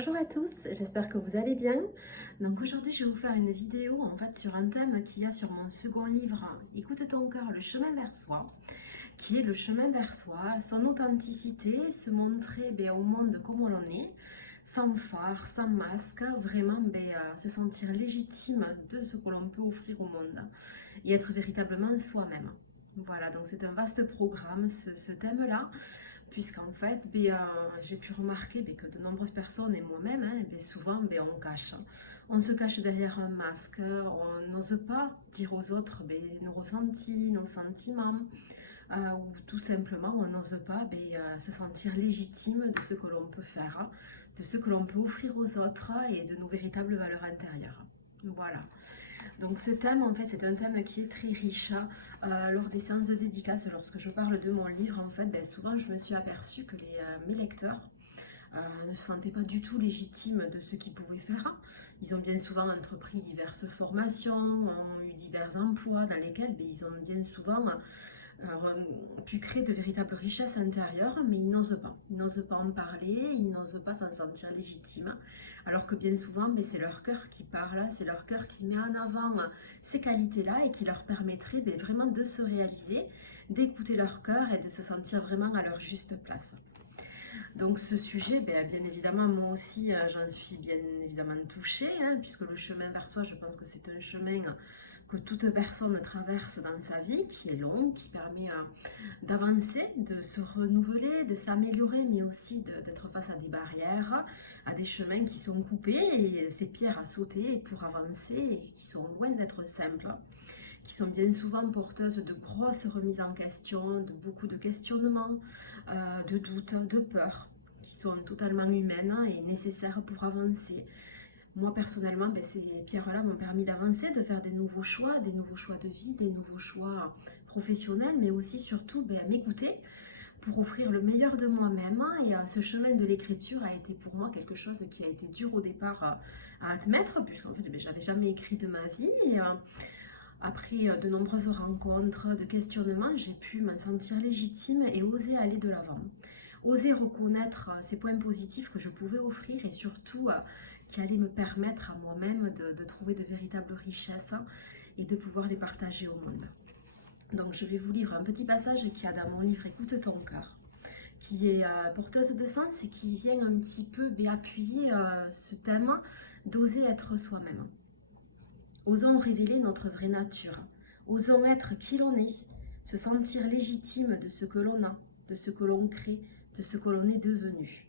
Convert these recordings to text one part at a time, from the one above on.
Bonjour à tous, j'espère que vous allez bien. Donc aujourd'hui je vais vous faire une vidéo sur un thème qu'il y a sur mon second livre, Écoute ton cœur, le chemin vers soi, qui est le chemin vers soi, son authenticité, se montrer au monde comme l'on est, sans phare, sans masque, vraiment se sentir légitime de ce que l'on peut offrir au monde et être véritablement soi-même. Voilà, donc c'est un vaste programme ce thème-là puisqu'en fait, j'ai pu remarquer que de nombreuses personnes, et moi-même, souvent, on cache. On se cache derrière un masque, on n'ose pas dire aux autres nos ressentis, nos sentiments, ou tout simplement, on n'ose pas se sentir légitime de ce que l'on peut faire, de ce que l'on peut offrir aux autres et de nos véritables valeurs intérieures. Voilà. Donc ce thème, en fait, c'est un thème qui est très riche. Lors des séances de dédicace, lorsque je parle de mon livre, en fait, souvent je me suis aperçue que mes lecteurs ne se sentaient pas du tout légitimes de ce qu'ils pouvaient faire. Ils ont bien souvent entrepris diverses formations, ont eu divers emplois dans lesquels ils ont bien souvent pu créer de véritables richesses intérieures, mais ils n'osent pas. Ils n'osent pas en parler, ils n'osent pas s'en sentir légitimes. Alors que bien souvent, c'est leur cœur qui parle, c'est leur cœur qui met en avant ces qualités-là et qui leur permettrait vraiment de se réaliser, d'écouter leur cœur et de se sentir vraiment à leur juste place. Donc ce sujet, bien évidemment, moi aussi, j'en suis bien évidemment touchée, puisque le chemin vers soi, je pense que c'est un chemin que toute personne traverse dans sa vie, qui est long, qui permet d'avancer, de se renouveler, de s'améliorer, mais aussi d'être face à des barrières, à des chemins qui sont coupés, et ces pierres à sauter pour avancer, et qui sont loin d'être simples, qui sont bien souvent porteuses de grosses remises en question, de beaucoup de questionnements, de doutes, de peurs, qui sont totalement humaines et nécessaires pour avancer. Moi personnellement, ces pierres-là m'ont permis d'avancer, de faire des nouveaux choix de vie, des nouveaux choix professionnels, mais aussi surtout m'écouter pour offrir le meilleur de moi-même. Et ce chemin de l'écriture a été pour moi quelque chose qui a été dur au départ à admettre, puisqu'en fait j'avais jamais écrit de ma vie. Et après de nombreuses rencontres, de questionnements, j'ai pu m'en sentir légitime et oser aller de l'avant. Oser reconnaître ces points positifs que je pouvais offrir et surtout qui allaient me permettre à moi-même de trouver de véritables richesses et de pouvoir les partager au monde. Donc je vais vous lire un petit passage qu'il y a dans mon livre Écoute ton cœur, qui est porteuse de sens et qui vient un petit peu appuyer ce thème d'oser être soi-même. Osons révéler notre vraie nature, osons être qui l'on est, se sentir légitime de ce que l'on a, de ce que l'on crée, de ce que l'on est devenu.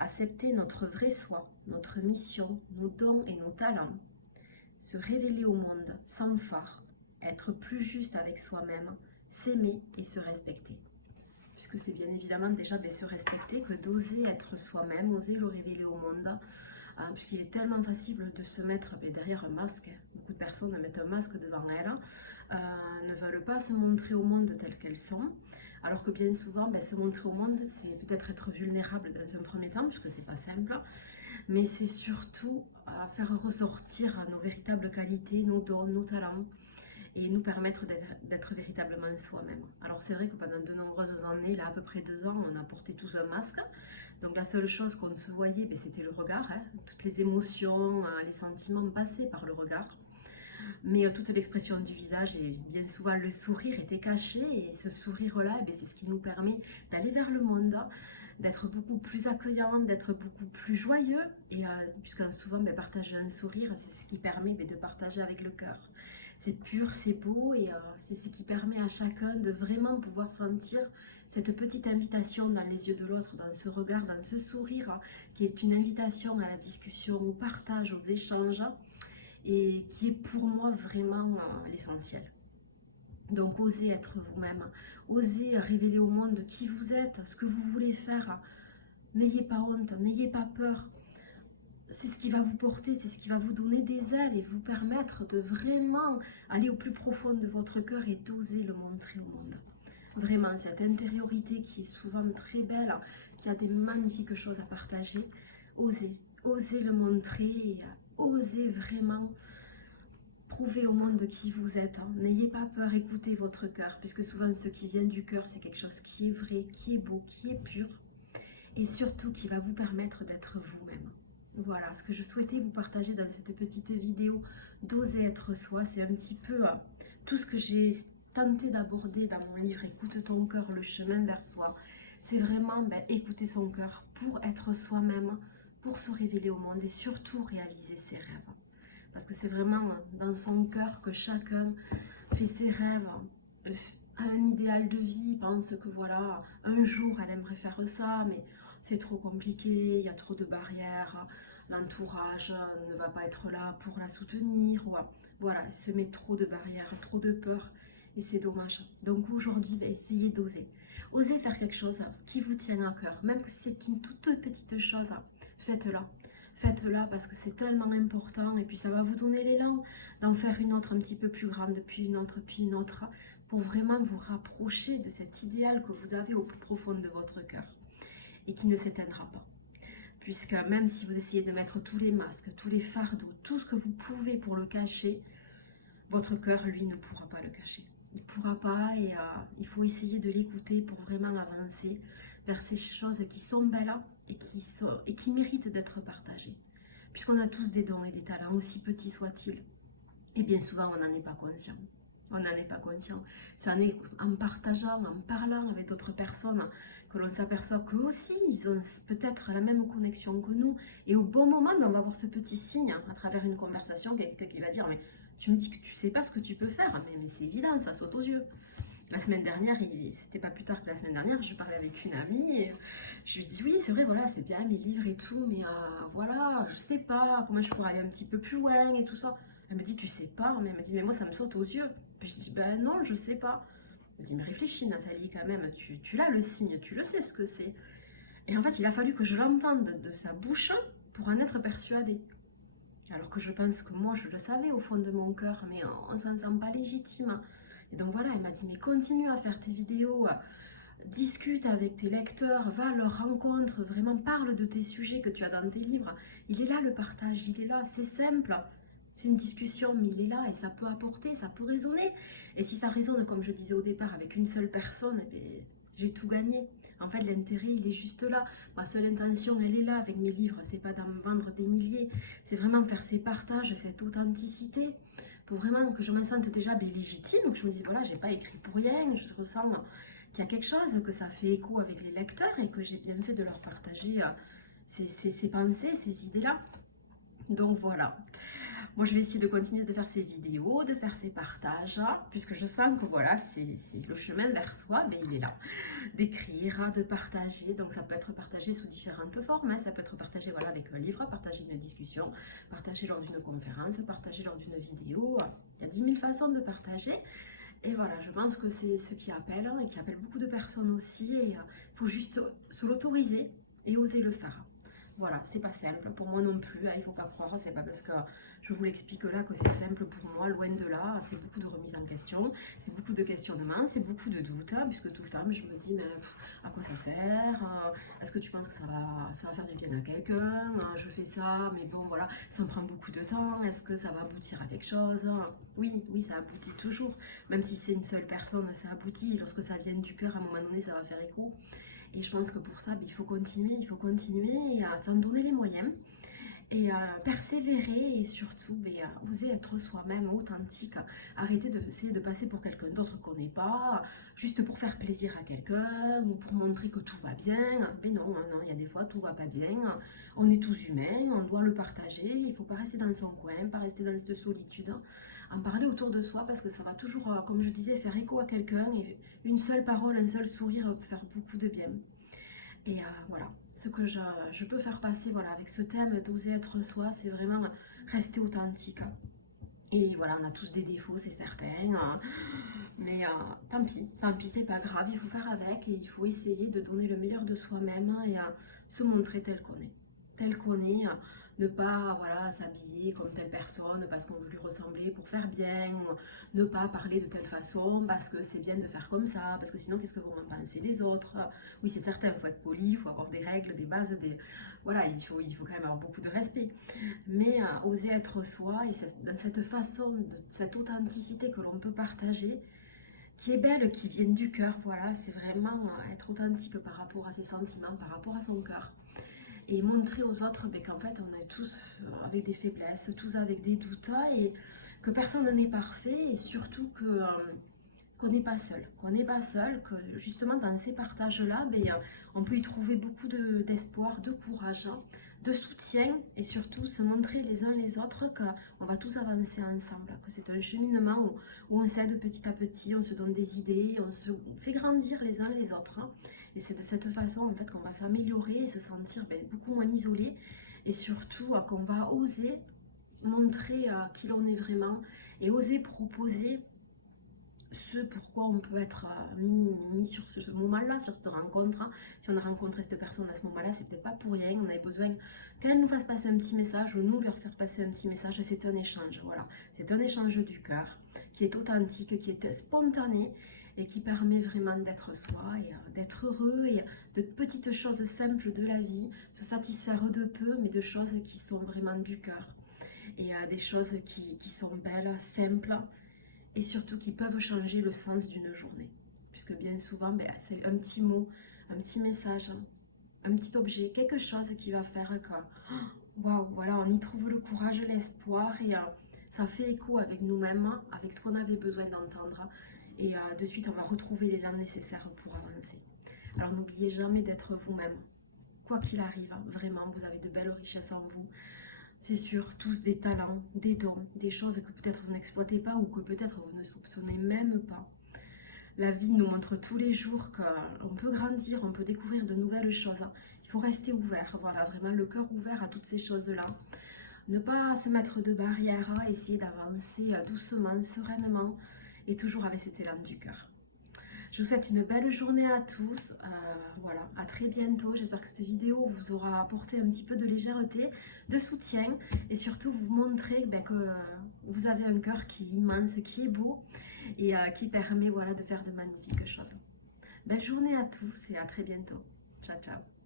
Accepter notre vrai soi, notre mission, nos dons et nos talents. Se révéler au monde sans phare, être plus juste avec soi-même, s'aimer et se respecter. Puisque c'est bien évidemment déjà se respecter que d'oser être soi-même, oser le révéler au monde, puisqu'il est tellement facile de se mettre derrière un masque. Beaucoup de personnes mettent un masque devant elles, ne veulent pas se montrer au monde telles qu'elles sont, alors que bien souvent, se montrer au monde, c'est peut-être être vulnérable dans un premier temps, puisque c'est pas simple, mais c'est surtout faire ressortir nos véritables qualités, nos dons, nos talents, et nous permettre d'être véritablement soi-même. Alors c'est vrai que pendant de nombreuses années, là à peu près 2 ans, on a porté tous un masque. Donc la seule chose qu'on se voyait, c'était le regard. Toutes les émotions, les sentiments passaient par le regard. Mais toute l'expression du visage et bien souvent le sourire était caché. Et ce sourire-là, c'est ce qui nous permet d'aller vers le monde, d'être beaucoup plus accueillant, d'être beaucoup plus joyeux. Et puisque souvent, partager un sourire, c'est ce qui permet de partager avec le cœur. C'est pur, c'est beau et c'est ce qui permet à chacun de vraiment pouvoir sentir cette petite invitation dans les yeux de l'autre, dans ce regard, dans ce sourire, qui est une invitation à la discussion, au partage, aux échanges, et qui est pour moi vraiment l'essentiel. Donc osez être vous-même, osez révéler au monde qui vous êtes, ce que vous voulez faire. N'ayez pas honte, n'ayez pas peur. C'est ce qui va vous porter, c'est ce qui va vous donner des ailes et vous permettre de vraiment aller au plus profond de votre cœur et d'oser le montrer au monde. Vraiment, cette intériorité qui est souvent très belle, qui a des magnifiques choses à partager, osez le montrer et osez vraiment prouver au monde qui vous êtes. N'ayez pas peur, écoutez votre cœur, puisque souvent ce qui vient du cœur, c'est quelque chose qui est vrai, qui est beau, qui est pur et surtout qui va vous permettre d'être vous-même. voilà, ce que je souhaitais vous partager dans cette petite vidéo d'oser être soi, c'est un petit peu tout ce que j'ai tenté d'aborder dans mon livre Écoute ton cœur, le chemin vers soi. C'est vraiment écouter son cœur pour être soi-même, pour se révéler au monde et surtout réaliser ses rêves. Parce que c'est vraiment dans son cœur que chacun fait ses rêves, a un idéal de vie, pense que voilà, un jour elle aimerait faire ça, mais c'est trop compliqué, il y a trop de barrières, l'entourage ne va pas être là pour la soutenir, voilà, elle se met trop de barrières, trop de peur, et c'est dommage. Donc aujourd'hui, essayez d'oser. Osez faire quelque chose qui vous tient à cœur, même que c'est une toute petite chose, faites-la. Faites-la parce que c'est tellement important et puis ça va vous donner l'élan d'en faire une autre un petit peu plus grande, puis une autre, pour vraiment vous rapprocher de cet idéal que vous avez au plus profond de votre cœur et qui ne s'éteindra pas. Puisque même si vous essayez de mettre tous les masques, tous les fardeaux, tout ce que vous pouvez pour le cacher, votre cœur, lui, ne pourra pas le cacher. Il ne pourra pas et il faut essayer de l'écouter pour vraiment avancer vers ces choses qui sont belles et qui méritent d'être partagées. Puisqu'on a tous des dons et des talents, aussi petits soient-ils. Et bien souvent, on n'en est pas conscient. On n'en est pas conscient. C'est en partageant, en parlant avec d'autres personnes que l'on s'aperçoit qu'eux aussi, ils ont peut-être la même connexion que nous. Et au bon moment, on va avoir ce petit signe à travers une conversation, quelqu'un qui va dire « Mais tu me dis que tu ne sais pas ce que tu peux faire. » Mais c'est évident, ça saute aux yeux. La semaine dernière, c'était pas plus tard que la semaine dernière, je parlais avec une amie et je lui dis oui, c'est vrai, voilà, c'est bien mes livres et tout, mais voilà, je sais pas comment je pourrais aller un petit peu plus loin et tout ça. Elle me dit, tu sais pas, mais elle me dit, mais moi ça me saute aux yeux. Puis je dis, ben non, je sais pas. Elle me dit, mais réfléchis Nathalie quand même, tu l'as le signe, tu le sais ce que c'est. Et en fait, il a fallu que je l'entende de sa bouche pour en être persuadée. Alors que je pense que moi, je le savais au fond de mon cœur, mais on ne s'en sent pas légitime. Et donc voilà, elle m'a dit, mais continue à faire tes vidéos, discute avec tes lecteurs, va à leur rencontre, vraiment parle de tes sujets que tu as dans tes livres. Il est là le partage, il est là, c'est simple. C'est une discussion, mais il est là et ça peut apporter, ça peut résonner. Et si ça résonne, comme je disais au départ, avec une seule personne, j'ai tout gagné. En fait, l'intérêt, il est juste là. Ma seule intention, elle est là avec mes livres. C'est pas d'en vendre des milliers. C'est vraiment faire ces partages, cette authenticité, pour vraiment que je me sente déjà légitime, que je me dise, voilà, j'ai pas écrit pour rien, je ressens qu'il y a quelque chose, que ça fait écho avec les lecteurs et que j'ai bien fait de leur partager ces pensées, ces idées-là. Donc voilà. Moi, je vais essayer de continuer de faire ces vidéos, de faire ces partages, puisque je sens que voilà, c'est le chemin vers soi, mais il est là. D'écrire, de partager, donc ça peut être partagé sous différentes formes, ça peut être partagé voilà, avec un livre, partager une discussion, partager lors d'une conférence, partager lors d'une vidéo. Il y a 10 000 façons de partager. Et voilà, je pense que c'est ce qui appelle, et qui appelle beaucoup de personnes aussi, et il faut juste se l'autoriser et oser le faire. Voilà, c'est pas simple, pour moi non plus, il faut pas croire, c'est pas parce que je vous l'explique là que c'est simple pour moi, loin de là, c'est beaucoup de remises en question, c'est beaucoup de questionnements, c'est beaucoup de doutes, puisque tout le temps je me dis, mais à quoi ça sert? Est-ce que tu penses que ça va faire du bien à quelqu'un? Je fais ça, mais bon voilà, ça me prend beaucoup de temps, est-ce que ça va aboutir à quelque chose? Oui, ça aboutit toujours, même si c'est une seule personne, ça aboutit, lorsque ça vient du cœur, à un moment donné, ça va faire écho. Et je pense que pour ça, il faut continuer et s'en donner les moyens et persévérer et surtout oser être soi-même authentique, arrêter d'essayer de passer pour quelqu'un d'autre qu'on n'est pas, juste pour faire plaisir à quelqu'un ou pour montrer que tout va bien. Mais non, il y a des fois tout va pas bien, on est tous humains, on doit le partager, il ne faut pas rester dans son coin, pas rester dans cette solitude, en parler autour de soi parce que ça va toujours, comme je disais, faire écho à quelqu'un et une seule parole, un seul sourire peut faire beaucoup de bien. Et voilà, ce que je peux faire passer voilà, avec ce thème d'oser être soi, c'est vraiment rester authentique. Et voilà, on a tous des défauts, c'est certain, mais tant pis, c'est pas grave, il faut faire avec et il faut essayer de donner le meilleur de soi-même et se montrer tel qu'on est. Tel qu'on est, ne pas voilà, s'habiller comme telle personne parce qu'on veut lui ressembler pour faire bien, ou ne pas parler de telle façon parce que c'est bien de faire comme ça, parce que sinon qu'est-ce que vont en penser les autres? Oui, c'est certain, il faut être poli, il faut avoir des règles, des bases, voilà, il faut quand même avoir beaucoup de respect. Mais oser être soi, et dans cette façon, cette authenticité que l'on peut partager, qui est belle, qui vient du cœur, voilà, c'est vraiment être authentique par rapport à ses sentiments, par rapport à son cœur. et montrer aux autres qu'en fait on est tous avec des faiblesses, tous avec des doutes et que personne n'est parfait et surtout que qu'on n'est pas seul, que justement dans ces partages-là, on peut y trouver beaucoup d'espoir, de courage, de soutien et surtout se montrer les uns les autres qu'on va tous avancer ensemble, que c'est un cheminement où on s'aide petit à petit, on se donne des idées, on se fait grandir les uns les autres. Et c'est de cette façon en fait qu'on va s'améliorer et se sentir beaucoup moins isolé et surtout qu'on va oser montrer qui l'on est vraiment et oser proposer ce pourquoi on peut être mis sur ce moment-là, sur cette rencontre. Si on a rencontré cette personne à ce moment-là, c'était pas pour rien. On avait besoin qu'elle nous fasse passer un petit message ou nous leur faire passer un petit message. C'est un échange, voilà. C'est un échange du cœur qui est authentique, qui est spontané et qui permet vraiment d'être soi et d'être heureux et de petites choses simples de la vie, se satisfaire de peu, mais de choses qui sont vraiment du cœur et des choses qui sont belles, simples et surtout qui peuvent changer le sens d'une journée. Puisque bien souvent, c'est un petit mot, un petit message, un petit objet, quelque chose qui va faire que, waouh, voilà, on y trouve le courage, l'espoir et ça fait écho avec nous-mêmes, avec ce qu'on avait besoin d'entendre. Et de suite, on va retrouver l'élan nécessaire pour avancer. Alors n'oubliez jamais d'être vous-même. Quoi qu'il arrive, vraiment, vous avez de belles richesses en vous. C'est sûr, tous des talents, des dons, des choses que peut-être vous n'exploitez pas ou que peut-être vous ne soupçonnez même pas. La vie nous montre tous les jours qu'on peut grandir, on peut découvrir de nouvelles choses. Il faut rester ouvert, voilà, vraiment le cœur ouvert à toutes ces choses-là. Ne pas se mettre de barrières, essayer d'avancer doucement, sereinement et toujours avec cet élan du cœur. Je vous souhaite une belle journée à tous. Voilà, à très bientôt. J'espère que cette vidéo vous aura apporté un petit peu de légèreté, de soutien et surtout vous montrer que vous avez un cœur qui est immense, qui est beau et qui permet voilà, de faire de magnifiques choses. Belle journée à tous et à très bientôt. Ciao, ciao.